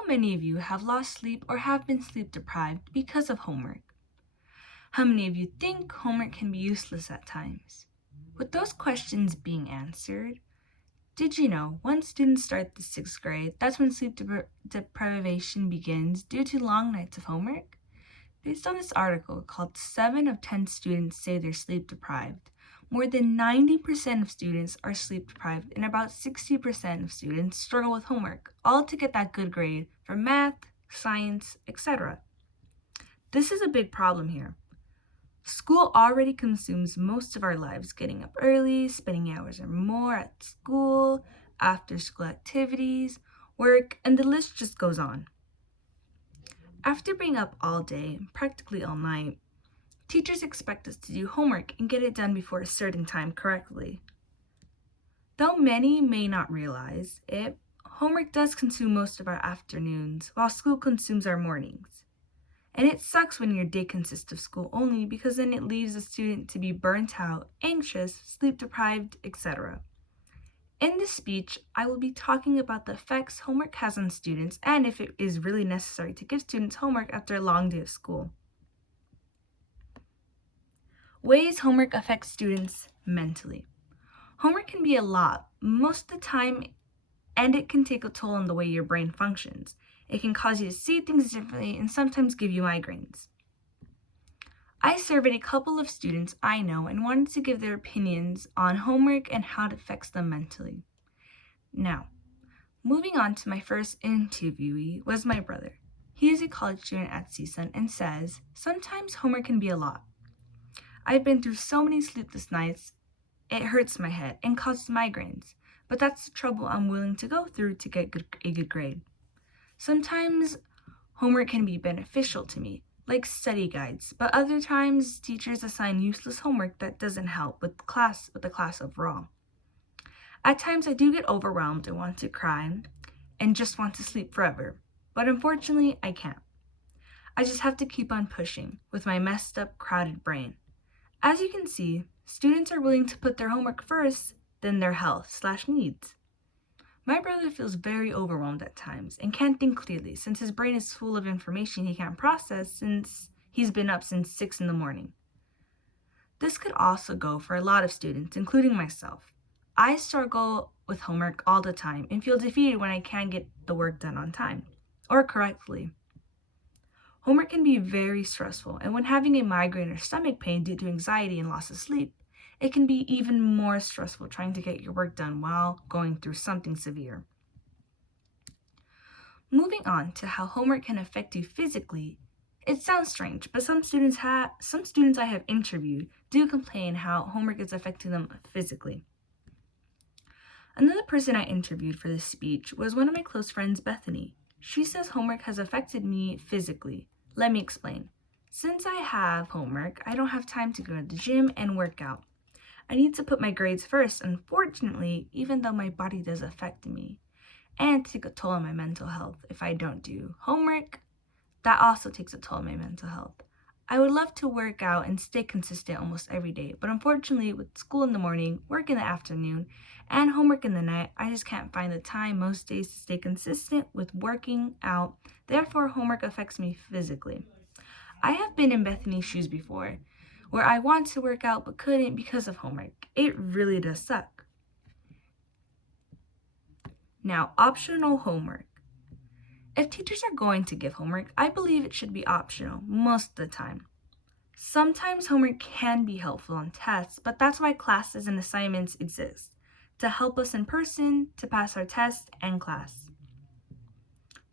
How many of you have lost sleep or have been sleep deprived because of homework? How many of you think homework can be useless at times? With those questions being answered, did you know once students start the 6th grade, that's when sleep deprivation begins due to long nights of homework? Based on this article called 7 of 10 Students Say They're Sleep Deprived, more than 90% of students are sleep deprived and about 60% of students struggle with homework, all to get that good grade for math, science, etc. This is a big problem here. School already consumes most of our lives, getting up early, spending hours or more at school, after school activities, work, and the list just goes on. After being up all day, practically all night, teachers expect us to do homework and get it done before a certain time correctly. Though many may not realize it, homework does consume most of our afternoons, while school consumes our mornings. And it sucks when your day consists of school only because then it leaves a student to be burnt out, anxious, sleep deprived, etc. In this speech, I will be talking about the effects homework has on students and if it is really necessary to give students homework after a long day of school. Ways homework affects students mentally. Homework can be a lot, most of the time, and it can take a toll on the way your brain functions. It can cause you to see things differently and sometimes give you migraines. I surveyed a couple of students I know and wanted to give their opinions on homework and how it affects them mentally. Now, moving on to my first interviewee was my brother. He is a college student at CSUN and says, sometimes homework can be a lot. I've been through so many sleepless nights, it hurts my head and causes migraines, but that's the trouble I'm willing to go through to get a good grade. Sometimes homework can be beneficial to me, like study guides, but other times teachers assign useless homework that doesn't help with the class overall. At times I do get overwhelmed and want to cry and just want to sleep forever, but unfortunately I can't. I just have to keep on pushing with my messed up, crowded brain. As you can see, students are willing to put their homework first, then their health/needs. My brother feels very overwhelmed at times and can't think clearly since his brain is full of information he can't process since he's been up since 6 in the morning. This could also go for a lot of students, including myself. I struggle with homework all the time and feel defeated when I can't get the work done on time or correctly. Homework can be very stressful, and when having a migraine or stomach pain due to anxiety and loss of sleep, it can be even more stressful trying to get your work done while going through something severe. Moving on to how homework can affect you physically, it sounds strange, but some students I have interviewed do complain how homework is affecting them physically. Another person I interviewed for this speech was one of my close friends, Bethany. She says homework has affected me physically. Let me explain. Since I have homework, I don't have time to go to the gym and work out. I need to put my grades first, unfortunately, even though my body does affect me, and take a toll on my mental health if I don't do homework. That also takes a toll on my mental health. I would love to work out and stay consistent almost every day, but unfortunately with school in the morning, work in the afternoon, and homework in the night, I just can't find the time most days to stay consistent with working out. Therefore, homework affects me physically. I have been in Bethany's shoes before, where I want to work out but couldn't because of homework. It really does suck. Now, optional homework. If teachers are going to give homework, I believe it should be optional most of the time. Sometimes homework can be helpful on tests, but that's why classes and assignments exist, to help us in person to pass our tests and class.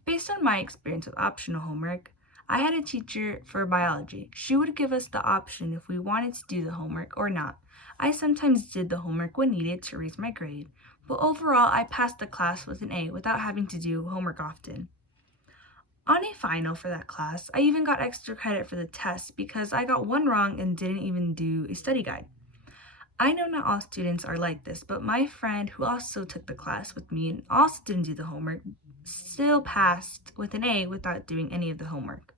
Based on my experience with optional homework, I had a teacher for biology. She would give us the option if we wanted to do the homework or not. I sometimes did the homework when needed to raise my grade, but overall I passed the class with an A without having to do homework often. On a final for that class, I even got extra credit for the test because I got one wrong and didn't even do a study guide. I know not all students are like this, but my friend who also took the class with me and also didn't do the homework still passed with an A without doing any of the homework.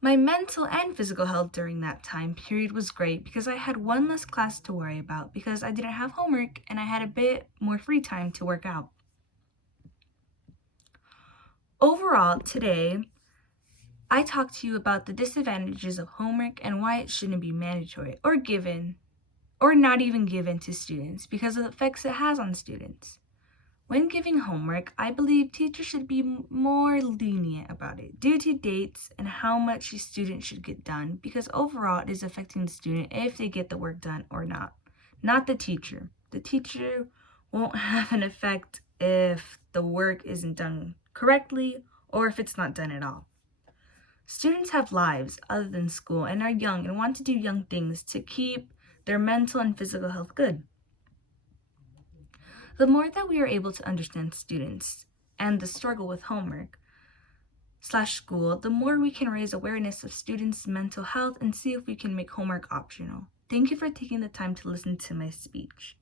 My mental and physical health during that time period was great because I had one less class to worry about because I didn't have homework and I had a bit more free time to work out. Overall, today, I talked to you about the disadvantages of homework and why it shouldn't be mandatory or given, or not even given to students because of the effects it has on students. When giving homework, I believe teachers should be more lenient about it due to dates and how much a student should get done because overall it is affecting the student if they get the work done or not the teacher. The teacher won't have an effect if the work isn't done correctly or if it's not done at all. Students have lives other than school and are young and want to do young things to keep their mental and physical health good. The more that we are able to understand students and the struggle with homework/school, the more we can raise awareness of students' mental health and see if we can make homework optional. Thank you for taking the time to listen to my speech.